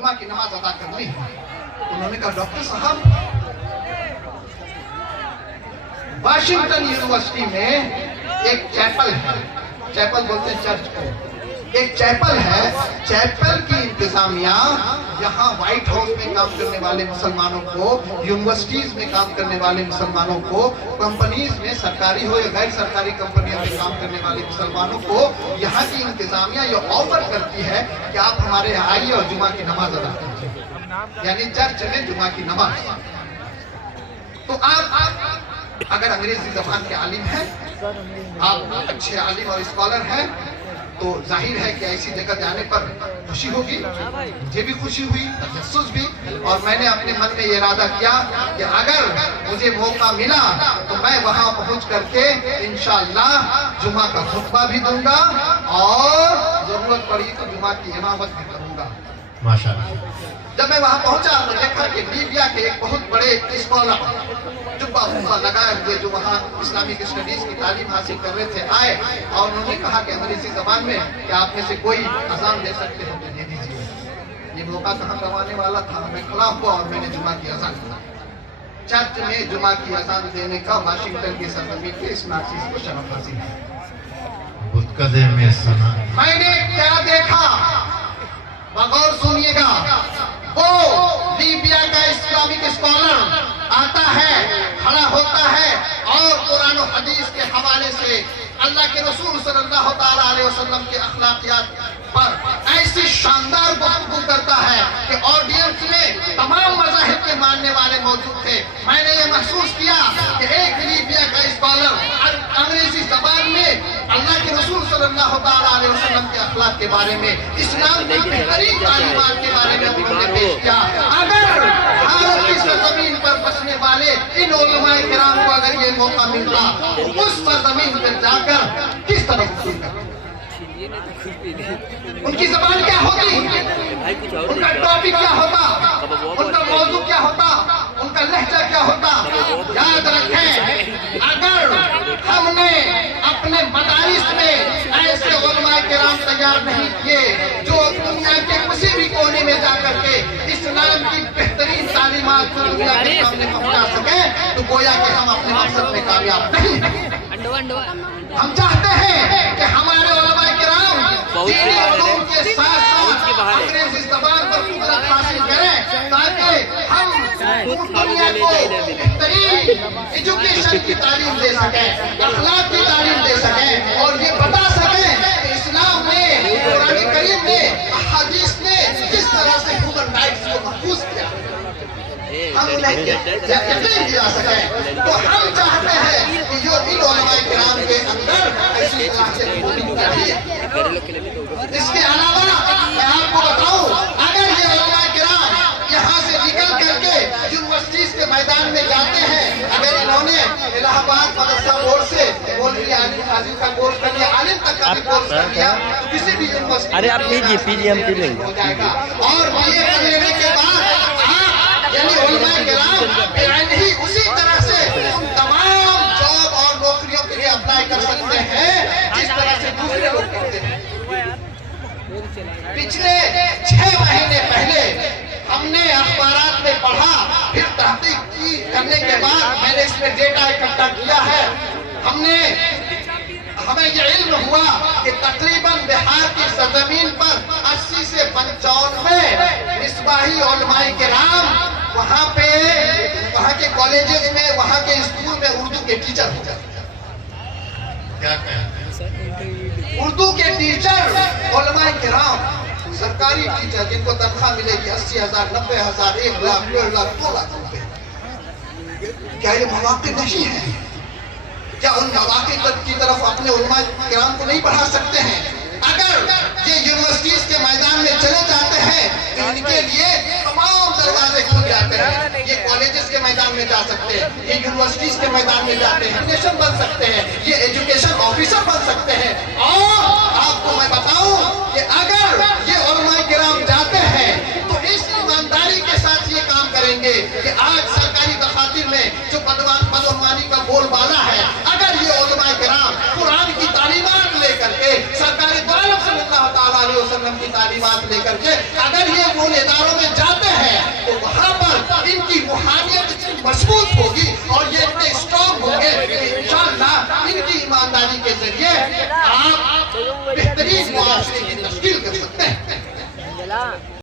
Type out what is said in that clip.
जुमा की नमाज अदा करनी है। उन्होंने कहा डॉक्टर साहब, वाशिंगटन यूनिवर्सिटी में एक चैपल है, चैपल बोलते हैं चर्च को, एक चैपल है, चैपल की इंतजामिया यहाँ व्हाइट हाउस में काम करने वाले मुसलमानों को, यूनिवर्सिटीज में काम करने वाले मुसलमानों को, कंपनीज में सरकारी हो या गैर सरकारी कंपनियों में काम करने वाले मुसलमानों को यहाँ की इंतजामिया ये ऑफर करती है कि आप हमारे यहाँ आइए और जुमा की नमाज अदा कीजिए, यानी चर्च में जुमा की नमाज। तो आप अगर अंग्रेजी जबान के आलिम हैं, आप अच्छे आलिम और स्कॉलर हैं, तो जाहिर है कि ऐसी जगह जाने पर खुशी होगी। मुझे भी खुशी हुई, तजस्सुस भी, और मैंने अपने मन में ये इरादा किया कि अगर मुझे मौका मिला तो मैं वहां पहुंच करके इंशाअल्लाह जुमा का खुतबा भी दूंगा और जरूरत पड़ी तो जुमा की इमामत भी करूंगा। माशाअल्लाह। जब मैं वहां पहुंचा तो देखा कि लीबिया के एक बहुत बड़े स्कॉलर जुब्बा फुब्बा लगाए हुए जो वहाँ इस्लामिक स्टडीज की तालीम हासिल कर रहे थे आए, और उन्होंने कहा कि अंग्रेजी जबान में कि आप में से कोई अजान दे सकते हो तो दे दीजिए। ये मौका कहाँ गंवाने वाला था। मैं खड़ा हुआ और मैंने जुमा की अजान दी। चर्च में जुमा की अजान देने का वाशिंगटन की सरजमीन के इस नाचीज को शरफ हासिल है। मैंने क्या देखा, बगौर सुनिएगा। वो लीबिया का इस्लामिक स्कॉलर आता है, खड़ा होता है और कुरान और हदीस के हवाले से अल्लाह के रसूल सल्लल्लाहु ताला अलैहि वसल्लम के अखलाकियात पर ऐसी शानदार गुफ्तगू करता है कि ऑडियंस में तमाम मज़ाहिब के मानने वाले मौजूद थे। मैंने ये महसूस किया कि एक लीबिया का स्कॉलर अंग्रेजी जबान में अल्लाह के रसूल सल्लल्लाहु ताला अलैहि वसल्लम के अखलाक के बारे में, इस्लाम की बेहतरीन तालीमात के बारे में उन्होंने पेश किया। अगर भारत की सरजमीन पर बसने वाले इन उलमाए किराम को अगर ये मौका मिलता तो उस सरजमीन पर जाकर किस तरह उनकी जबान क्या होती, उनका टॉपिक क्या होता, उनका मौजू क्या होता, उनका लहजा क्या होता। याद रखें, अगर हमने अपने मदारिस में ऐसे उलमाए किराम तैयार नहीं किए जो दुनिया के किसी भी कोने में जाकर के इस्लाम की बेहतरीन तालीमात को दुनिया के सामने पहुंचा सके, तो गोया कि हम अपने मकसद में कामयाब नहीं हैं। हम चाहते हैं कि हमारे उलमाए किराम दीनी उलूम के साथ साथ अंग्रेजी जबान पर कुदरत हासिल करें, ताकि हम दुनिया को बेहतरीन एजुकेशन की तालीम दे सकें, अखलाक की तालीम दे सकें, और ये बता सकें कि इस्लाम ने, कुरान करीम ने, हदीस ने किस तरह से ह्यूमन राइट्स को महफूज किया, हम उन्हें यकीन दिला सकें। तो हम चाहते हैं कि जो इन उलमाए किराम के अंदर ऐसी तरह से खूबी चाहिए। इसके अलावा मैं आपको बताऊं, अगर ये उलमाए किराम यहाँ से निकल करके यूनिवर्सिटीज के मैदान में जाते हैं, अगर इन्होंने इलाहाबाद मदरसा बोर्ड से मौलवी आलिम हाजिर का कोर्स कर लिया, आलिम तक का भी कोर्स कर लिया, तो किसी भी यूनिवर्सिटी अरे आप पीजिए हम पी लेंगे हो जाएगा। और बीए कर लेने के बाद यानी उलमाए किराम ही उसी तरह से उन तमाम जॉब और नौकरियों के लिए अप्लाई कर सकते हैं जिस तरह से दूसरे लोग करते हैं। पिछले 6 महीने पहले हमने अखबारात में पढ़ा, फिर तहकीक की करने के बाद मैंने इसमें डेटा इकट्ठा किया है। हमें ये इल्म हुआ कि तकरीबन बिहार की सरजमीन पर 80 से 95 मिसबाही उलमाए किराम वहाँ पे, वहाँ के कॉलेजेस में, वहाँ के स्कूल में उर्दू के टीचर हो जाते हैं। क्या कहें, उर्दू के टीचर उलमाए किराम, सरकारी टीचर जिनको तनख्वाह मिलेगी 80,000, 90,000, 1 लाख, 1.5 लाख, 2 लाख रुपए। क्या ये मौके नहीं है? क्या उन मौके की तरफ अपने उलमाए किराम को नहीं बढ़ा सकते हैं? अगर ये यूनिवर्सिटीज के मैदान में चले जाते हैं तो इनके लिए तमाम दरवाजे खुल जाते हैं। ये कॉलेजेस के मैदान में जा सकते हैं, ये यूनिवर्सिटीज के मैदान में जाते हैं, एजुकेशन बन सकते हैं, ये एजुकेशन ऑफिसर बन सकते हैं। और आपको मैं बताऊं कि अगर ये उलमाए किराम जाते हैं तो इस ईमानदारी के साथ ये काम करेंगे कि आज सरकारी दफातर में जो बदनवानी का बोलबाला है, अगर ये उलमाए किराम कुरान की तालीमात लेकर के, सरकारी सल्लल्लाहु ताला अलैहि वसल्लम की तालीमात लेकर के अगर ये उन इदारों पहला